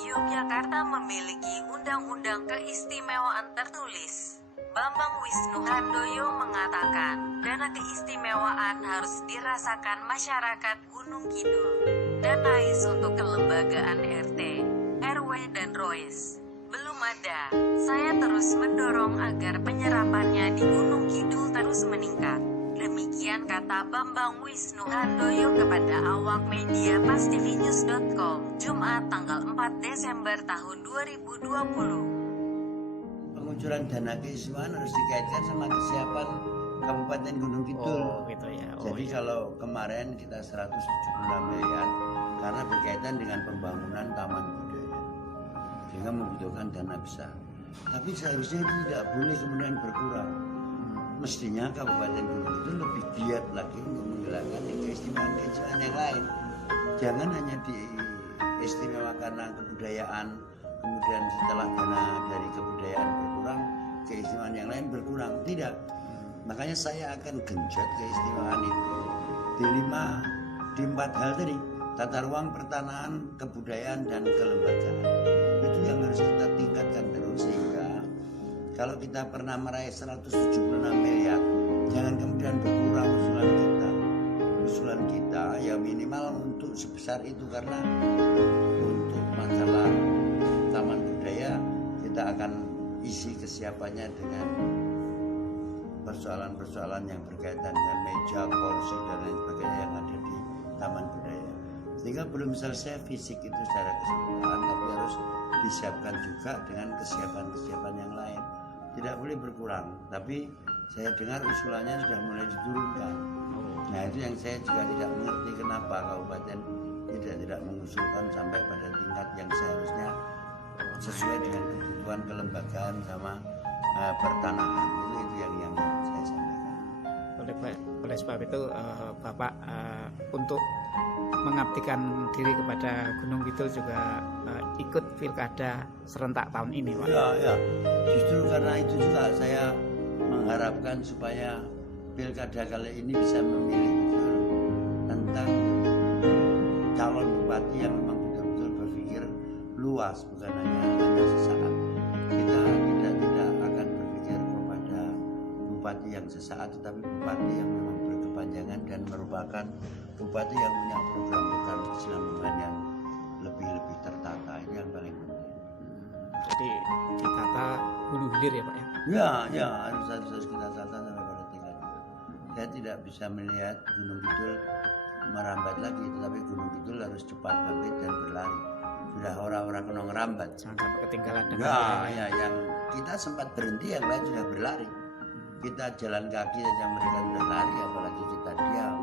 Yogyakarta memiliki undang-undang keistimewaan tertulis. Bambang Wisnu Handoyo mengatakan, dana keistimewaan harus dirasakan masyarakat Gunung Kidul. Danais untuk kelembagaan RT, RW dan ROIS belum ada. Saya terus mendorong agar penyerapannya di Gunung Kidul terus meningkat. Demikian kata Bambang Wisnu Handoyo kepada awak media pastivinews.com, Jumat tanggal 4 Desember tahun 2020. Pengucuran dana keistimewaan harus dikaitkan sama kesiapan Kabupaten Gunung Kidul. Gitu ya. Jadi kalau kemarin kita 176 miliar karena berkaitan dengan pembangunan taman budaya, sehingga membutuhkan dana besar. Tapi seharusnya itu tidak boleh kemudian berkurang. Mestinya Kabupaten Gunung Kidul lebih giat lagi untuk menghilangkan keistimewaan-keistimewaan yang lain. Jangan hanya diistimewa karena kebudayaan, kemudian setelah dana dari kebudayaan berkurang, keistimewaan yang lain berkurang. Tidak. Makanya saya akan genjot keistimewaan itu di 4 hal tadi: tata ruang, pertanahan, kebudayaan, dan kelembagaan. Itu yang harus kita tingkatkan terus, sehingga kalau kita pernah meraih 176 miliar, jangan kemudian berkurang usulan kita. Usulan kita ya minimal untuk sebesar itu, karena untuk masalah taman budaya kita akan isi kesiapannya dengan persoalan-persoalan yang berkaitan dengan meja, kursi, dan lain sebagainya yang ada di taman budaya. Sehingga belum selesai fisik itu secara keseluruhan, tapi harus disiapkan juga dengan kesiapan-kesiapan yang lain. Tidak boleh berkurang, tapi saya dengar usulannya sudah mulai diturunkan. Nah, itu yang saya juga tidak mengerti kenapa kabupaten tidak mengusulkan sampai pada tingkat yang seharusnya sesuai dengan kebutuhan kelembagaan sama pertanahan. Itu yang saya sampaikan. Oleh sebab itu Bapak untuk mengabdikan diri kepada Gunung Kidul juga ikut pilkada serentak tahun ini, Pak. Ya. Justru karena itu juga saya mengharapkan supaya pilkada kali ini bisa memilih tentang calon bupati yang memang betul-betul berpikir luas, bukan hanya sesaat. Kita tidak akan berpikir kepada bupati yang sesaat, tetapi bupati yang memang berkepanjangan dan merupakan bupati yang punya program-program kesinambungan yang lebih tertata. Ini yang paling penting. Jadi ditata hulu hilir ya, Pak ya? Ya, harus kita tata sampai pada tingkat itu. Saya tidak bisa melihat Gunung Kidul merambat lagi, tetapi Gunung Kidul harus cepat bangkit dan berlari. Sudah orang-orang kena ngerambat. Jangan sampai ketinggalan dengan yang kita sempat berhenti, yang lain sudah berlari. Kita jalan kaki saja, mereka sudah lari, apalagi kita diam.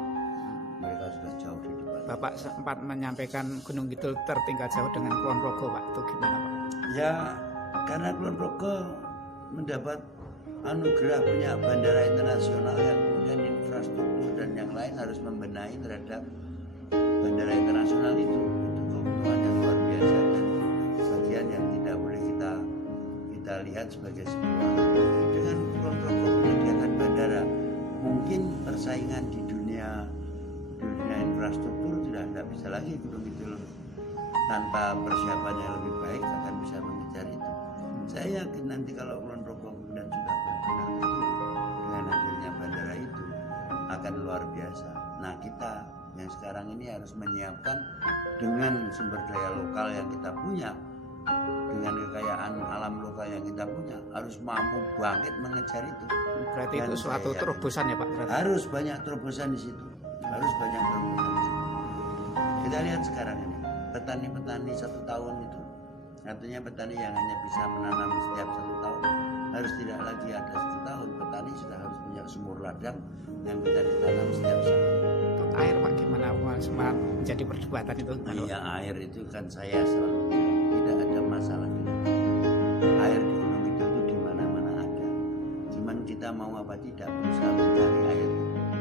Mereka sudah jauh di depan. Bapak sempat menyampaikan Gunung Kidul tertinggal jauh dengan Kulon Progo, Pak. Itu gimana, Pak? Ya, karena Kulon Progo mendapat anugerah punya bandara internasional, yang kemudian infrastruktur dan yang lain harus membenahi terhadap bandara internasional itu kebutuhan yang luar biasa dan bagian yang tidak boleh kita lihat sebagai sebuah dengan Kulon Progo menyediakan bandara. Mungkin persaingan di dunia infrastruktur tidak bisa lagi Gunung Kidul tanpa persiapan yang lebih baik akan bisa mengejar itu. Saya yakin nanti kalau Kulon Progo kemudian sudah berbenah itu dengan hadirnya bandara itu akan luar biasa. Nah, kita yang sekarang ini harus menyiapkan dengan sumber daya lokal yang kita punya, dengan kekayaan alam lokal yang kita punya, harus mampu bangkit mengejar itu. Berarti itu suatu terobosan ya, Pak? Berarti. Harus banyak terobosan di situ. Kita lihat sekarang ini petani-petani 1 tahun itu, artinya petani yang hanya bisa menanam setiap 1 tahun harus tidak lagi ada 1 tahun. Petani sudah harus punya sumur ladang yang bisa ditanam setiap saat. Untuk air, Pak, gimana sempat menjadi perdebatan itu? Iya, air itu kan saya selalu bilang, tidak ada masalah dengan air di Gunung Kidul itu di mana-mana ada. Cuman kita mau apa tidak berusaha mencari air.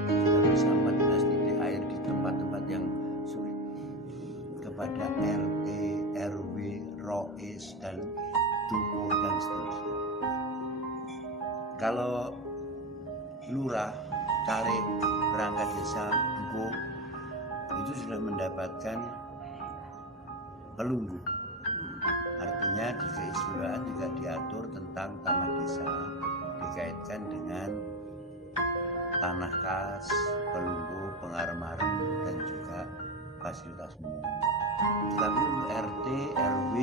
Kita bisa 14 titik air di tempat-tempat yang sulit, kepada RT, RW, ROIS, dan Duko, dan seterusnya. Kalau lurah, carik, perangkat desa, Duko itu sudah mendapatkan Pelunggu. Artinya di keistimewaan juga diatur tentang tanah desa dikaitkan dengan tanah kas, pelunggu, pengarem-arem dan juga fasilitas umum. Tetapi untuk RT, RW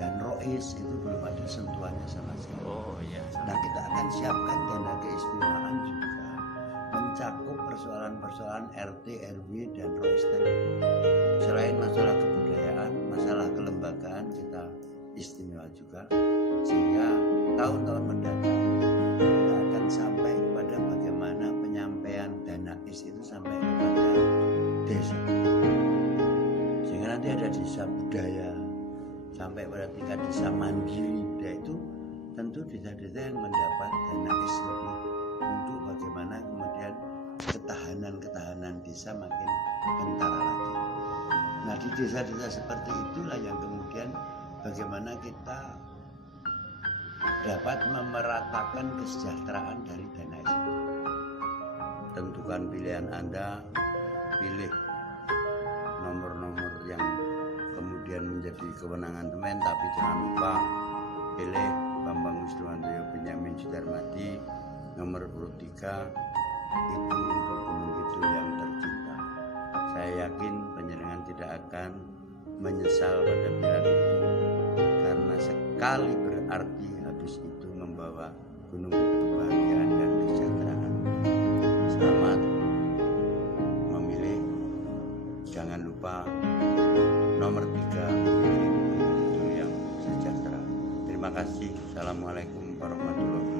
dan ROIS itu belum ada sentuhannya sama sekali. Oh iya. Nah, kita akan siapkan dana keistimewaan juga mencakup persoalan-persoalan RT, RW dan ROIS tadi. Selain masalah kebudayaan, masalah kelembagaan kita istimewa juga, sehingga tahun-tahun mendatang kita akan sampai kepada bagaimana penyampaian dana IS itu sampai kepada desa, sehingga nanti ada desa budaya sampai pada tingkat desa mandiri. Dan itu tentu desa-desa yang mendapat dana IS lebih untuk bagaimana kemudian ketahanan desa makin kentara lagi. Nah, di desa-desa seperti itulah yang kemudian bagaimana kita dapat memeratakan kesejahteraan dari dana IS. Tentukan pilihan Anda, pilih nomor-nomor yang kemudian menjadi kewenangan teman, tapi jangan lupa pilih Bambang Wisnu Handoyo Benyamin Sudarmadi nomor urut 3, itu untuk Gunung Kidul yang tercinta. Saya yakin panjenengan tidak akan menyesal pada pilihan itu, karena sekali berarti habis itu membawa Gunung Kidul kebahagiaan dan kesejahteraan. Selamat memilih, jangan lupa nomor 3, Gunung Kidul yang sejahtera. Terima kasih. Assalamualaikum warahmatullahi wabarakatuh.